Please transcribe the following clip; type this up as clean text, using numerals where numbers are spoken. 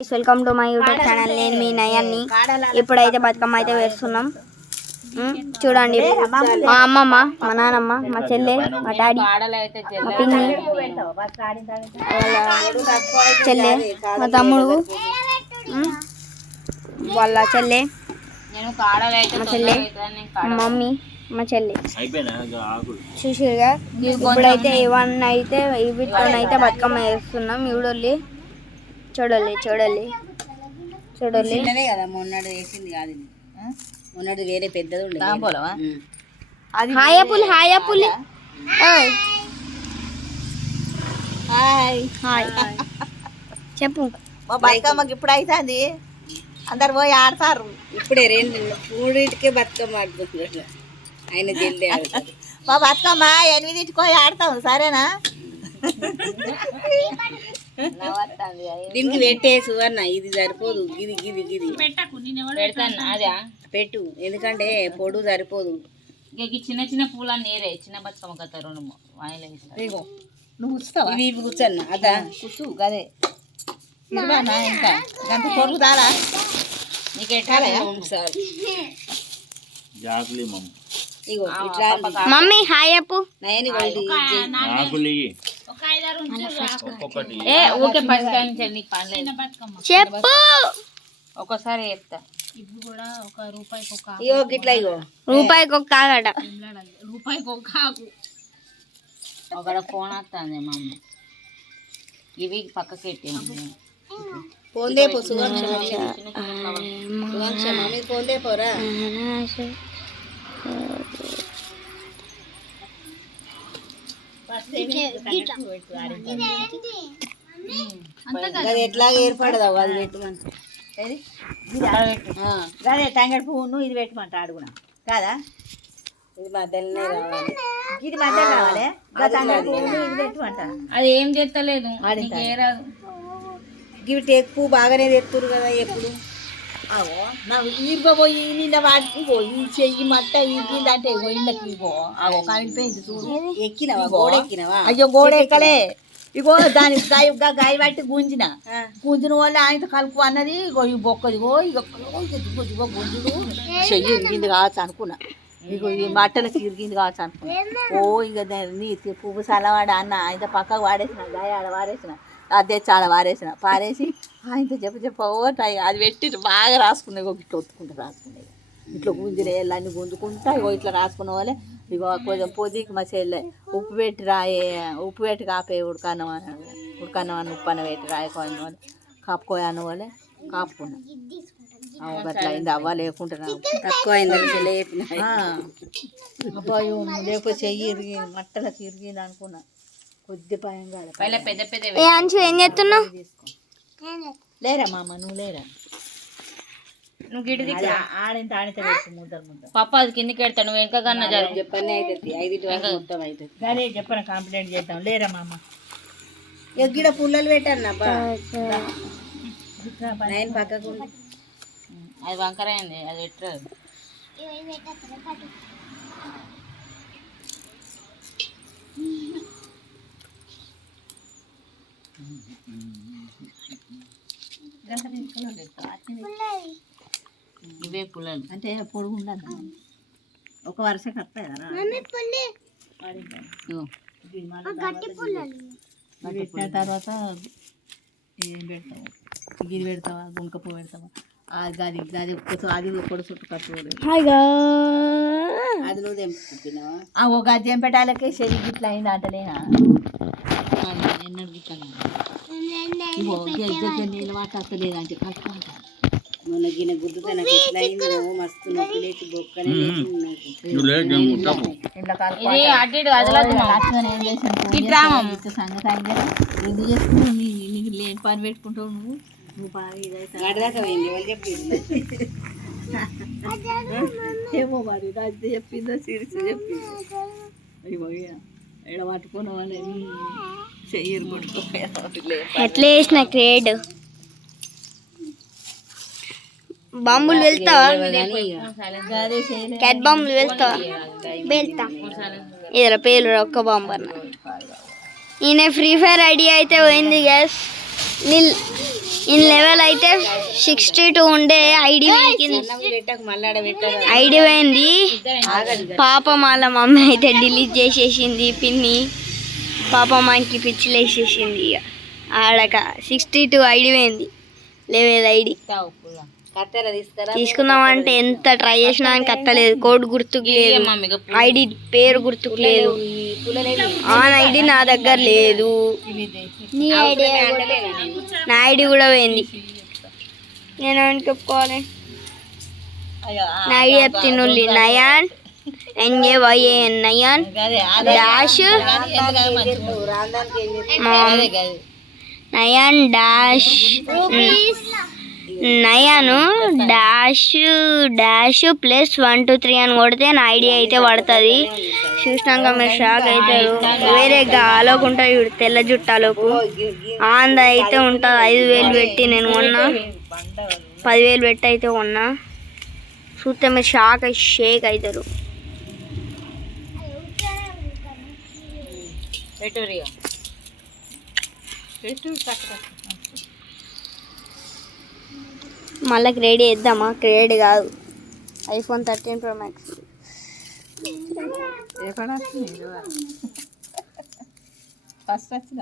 Welcome to my YouTube channel. నేను మీ నయాన్ని. ఇప్పుడైతే బతుకమ్మ అయితే వేస్తున్నాం. చూడండి, మా అమ్మమ్మ, మా నాన్నమ్మ, మా చెల్లె, మా డాడీ, మా పిన్ని, చెల్లె, మా తమ్ముడు, వాళ్ళ చెల్లె, మా చెల్లె, మా మమ్మీ, మా చెల్లె. చూసిగా ఇప్పుడైతే ఇవన్నైతే వీటితోనైతే బతుకమ్మ వేస్తున్నాం. చూడాలి చూడాలి చూడాలి చూడాలి. మొన్నటి వేసింది కాదు, మొన్నటి వేరే పెద్దది హాయపులి హాయపులి చెప్పు. మా బతుకమ్మకి ఇప్పుడు అవుతుంది, అందరు పోయి ఆడతారు. ఇప్పుడే మూడింటికే బతుకమ్మ ఆడుతున్నారు. ఆయన జల్ది మా బతుకమ్మ 8ంటికి పోయి ఆడతాం, సరేనా? దీనికి పెట్టేసు అన్న, ఇది సరిపోదు, గిది గిది గిది పెడతాను. అదే పెట్టు, ఎందుకంటే పొడు సరిపోదు. చిన్న చిన్న పూలని నేరే చిన్న బతుకమ్మ కథ రెండు నువ్వు కూర్చుతావా? ఇవి కూర్చోన్న అదా కూర్చు గదే ఇంకా గంట పొరుగు తారా నీకు ఎట్టాలా? మమ్మీ హాయ్ అప్పు. చెప్పు ఒకసారి చెప్తా. రూపాయికి ఒక కాగట, రూపాయికి ఒక కాకు. ఒక ఫోన్ వస్తుంది మా అమ్మ, ఇవి పక్కకి ఫోన్ దేపో. ఫోన్ దేపోరా. ఎట్లా ఏర్పడదా అది పెట్టమంట, అదే తంగడి పువ్వును ఇది పెట్టమంట అడుగునా కాదా? ఇది మధ్యలోనే రావాలి, ఇది మధ్యలో రావాలి. తంగడి పువ్వును ఇది పెట్టమంట. అది ఏం చేస్తలేదు, ఇవి టేక్ పువ్వు బాగానే తెత్తురు కదా ఎప్పుడు. నాకు ఈర్పోయి నిన్న వాటికి పోయి చెయ్యి మట్ట ఇరిగిందంటే ఇళ్ళకి అవో కనిపోయింది చూడు. ఎక్కినవా గోడ ఎక్కినవా? అయ్యో గోడ ఎక్కలే, ఇగో దాని గాయ పట్టి గుంజిన వాళ్ళు ఆయనతో కలుపు అన్నది. ఇగో ఈ బొక్కదిగో ఇగో ఇగో గుంజుడు చెయ్యి ఇరిగింది కావచ్చు అనుకున్నా. ఇగో ఈ మట్టలకి ఇరిగింది కావచ్చు అనుకున్నా. ఓ ఇక దాన్ని పువ్వు సలవాడ అన్న ఆయనతో పక్కకు వాడేసిన, గాయ ఆడ వారేసిన, అదే చాలా వారేసిన, పారేసి ఆయనతో చెప్పటాయి. అది పెట్టి బాగా రాసుకున్నాయి. ఇట్లా ఒత్తుకుంటా రాసుకున్నాయి, ఇట్లా గుంజిన అన్నీ గుంజుకుంటా ఇగో ఇట్లా రాసుకున్న వాళ్ళే. ఇగో కొంచెం పొద్దుకి మా చెల్లె ఉప్పు పెట్టి రాయే, ఉప్పు పెట్టి కాపే ఉడకన్నం అని ఉప్పు అన్న పెట్టి రాయకోని వాళ్ళు కాపుకోయ అన్న వాళ్ళే కాపుకున్నా. అట్లా అయింది, అవ్వ లేకుండా తక్కువ అయింది. లేకపోతే చెయ్యి ఇరిగి మట్టలకి ఇరిగింది అనుకున్నా. కొద్ది పాయం కాదు పెద్ద పెద్ద. ఏం చేస్తున్నావు? లేరా మామ, నువ్వు లేరా? నువ్వు గిడి ఆడింత ఆడితే ముద్ద పప్ప అది కిందికి పెడతా. నువ్వు ఇంకా కన్నా చెప్పని అవుతుంది, 5 మొత్తం అవుతుంది. అదే చెప్పను, కంప్లైంట్ చేద్దాం. లేరా మామ, ఎగ్గిడ పుల్లలు పెట్టాను అబ్బా. నేను పక్కకు అది వంకర అయింది, అది ఎట్లా ఇవే పుల్లలు అంటే పొడుగు ఉండదు, ఒక వరుస కట్టాయి కదా. పెట్టిన తర్వాత ఏం పెడతావు? గిరి పెడతావా, గుంక పువ్వు పెడతావా? అది అది ఒక్కడు చుట్టూ కట్టుకోడు. అది నువ్వు తెంపుకున్నావా? ఒక అది తెంపేటాలకే శరీరం ఇట్లా అయింది అంటలేనా? ఎన్నడు గిట్లా నీళ్ళు మాట్లాడలేదు అంటే కట్టుకుంటా. మొన్న గిన్నె గుడ్డు తనకి ఎట్లా అయింది, మస్తు నొప్పి లేచి బొక్కనే సంగతి అయింది. ఎందుకు చేసుకుంటావు? నీకు లేని పని పెట్టుకుంటావు నువ్వు బాగా ఇదైతే గడదాకా పోయింది. వాళ్ళు చెప్పింది ఏమో మరి, రాజు చెప్పిందో సిరిసి చెప్పింది. అయ్యో ఎడ పట్టుకున్న వాళ్ళని చెయ్యరు పట్టుకోలే. ఎట్లా వేసిన క్రేడ్ బాంబులు వెళ్తావా? క్యాట్ బాంబులు వెళ్తావా? వెళ్తా. ఇదిరా పేరు ఒక్క బాంబు అన్న. ఈయన ఫ్రీ ఫైర్ ఐడియా అయితే పోయింది గ్యాస్. ఇన్ లెవెల్ అయితే 62 ఉండే ఐడి ఐడి పోయింది. పాపం వాళ్ళ మమ్మీ అయితే డిలీట్ చేసేసింది పిన్ని. పాపం మనకి పిచ్చిలు వేసేసింది. ఇక ఆడక 62 ఐడి పోయింది, లెవెల్ ఐడి. తీసుకుందామంటే ఎంత ట్రై చేసినా అని కట్టలేదు. కోడ్ గుర్తుకు లేదు, ఐడి పేరు గుర్తుకు లేదు, ఆన్ ఐడి నా దగ్గర లేదు. నా ఐడి కూడా పోయింది. నేను చెప్పుకోవాలి, నా ఐడి చెప్తినుల్లి Nayan NAYAN Nayan dash Nayan dash Nayan dash plus 1 2 3 అని కొడితే నా ఐడి అయితే పడుతుంది. చూసినాక మీరు షాక్ అవుతారు. వేరే గాలోకి ఉంటుంది చూడు, తెల్ల జుట్టాలోకు ఆంద అయితే ఉంటుంది. 5,000 పెట్టి నేను కొన్నా, 10,000 పెట్టి అయితే కొన్నా. చూస్తే మీరు షేక్ అవుతారు. మళ్ళీ క్రియేట్ చేద్దామా? క్రియేట్ కాదు, iPhone 13 Pro Max. ఫస్ట్ వచ్చిన